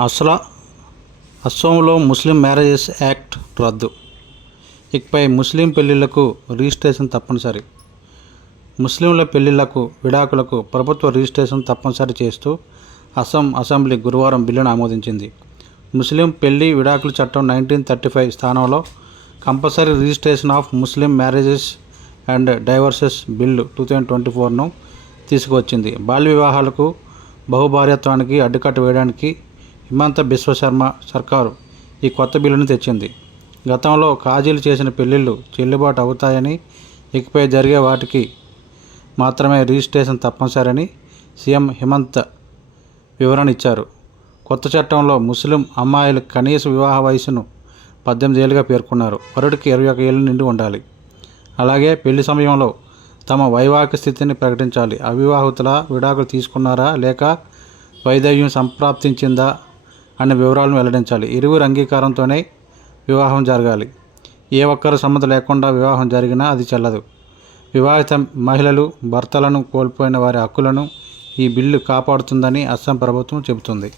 అసలు అస్సోంలో ముస్లిం marriages act రద్దు. ఇకపై ముస్లిం పెళ్ళిళ్ళకు రిజిస్ట్రేషన్ తప్పనిసరి. ముస్లింల పెళ్ళిళ్ళకు విడాకులకు ప్రభుత్వ రిజిస్ట్రేషన్ తప్పనిసరి చేస్తూ అస్సాం అసెంబ్లీ గురువారం బిల్లును ఆమోదించింది. ముస్లిం పెళ్ళి విడాకుల చట్టం నైన్టీన్ థర్టీ ఫైవ్ స్థానంలో compulsory registration of Muslim marriages and divorces bill two thousand twenty ఫోర్ను తీసుకువచ్చింది. బాల్య వివాహాలకు బహుభార్యత్వానికి అడ్డుకట్ట వేయడానికి హిమంత బిశ్వశర్మ సర్కారు ఈ కొత్త బిల్లును తెచ్చింది. గతంలో కాజీలు చేసిన పెళ్ళిళ్ళు చెల్లుబాటు అవుతాయని ఇకపై జరిగే వాటికి మాత్రమే రిజిస్ట్రేషన్ తప్పనిసరని సీఎం హిమంత్ వివరణ ఇచ్చారు. కొత్త చట్టంలో ముస్లిం అమ్మాయిల కనీస వివాహ వయసును పద్దెనిమిది ఏళ్ళుగా పేర్కొన్నారు. వరుడికి ఇరవై ఒక ఏళ్ళు నిండి ఉండాలి. అలాగే పెళ్ళి సమయంలో తమ వైవాహిక స్థితిని ప్రకటించాలి. అవివాహితుల విడాకులు తీసుకున్నారా లేక వైదవ్యం సంప్రాప్తించిందా అనే వివరాలను వెల్లడించాలి. ఇరువురు అంగీకారంతోనే వివాహం జరగాలి. ఏ ఒక్కరు సమ్మతి లేకుండా వివాహం జరిగినా అది చెల్లదు. వివాహిత మహిళలు భర్తలను కోల్పోయిన వారి హక్కులను ఈ బిల్లు కాపాడుతుందని అస్సాం ప్రభుత్వం చెబుతుంది.